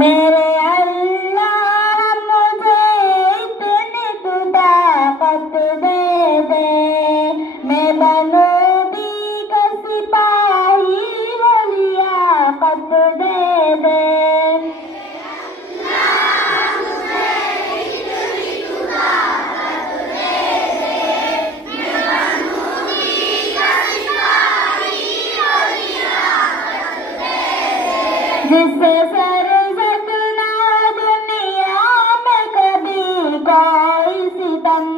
मेरे अल्लाह मुझे इतनी तू ताकत दे दे, मैं बनूं भी का सिपाही वो लियाकत दे दे। जिससे सरजद ना दुनिया में कभी कोई सितम,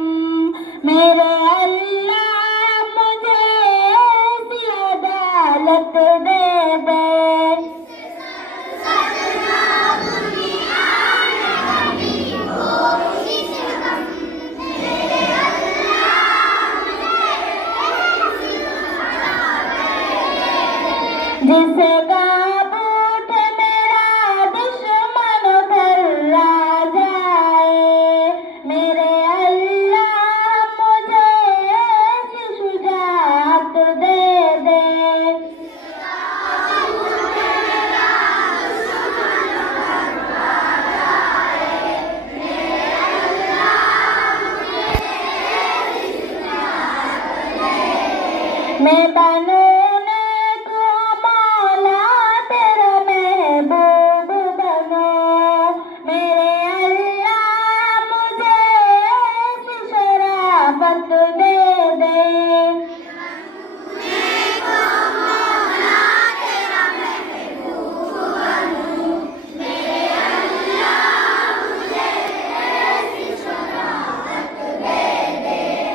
मेरे अल्लाह मुझे ऐसी अदालत दे दे। जिसे काबूत मेरा दुश्मन थर्रा जाए, मेरे अल्लाह मुझे ऐसी शुजाअत दे दे। मैं बनूं नेक मौला तेरा महबूब बनो, मेरे अल्लाह मुझे ऐसी शराफत दे दे।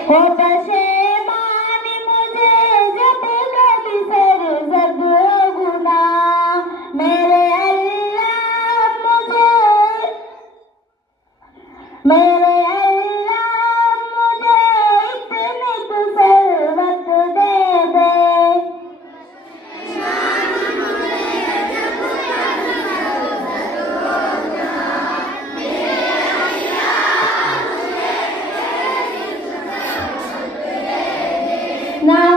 हो पशेमानी मुझे जब कभी सरजद गुनाह, मेरे अल्लाह मुझे इतनी तू सरवत दे दे। ना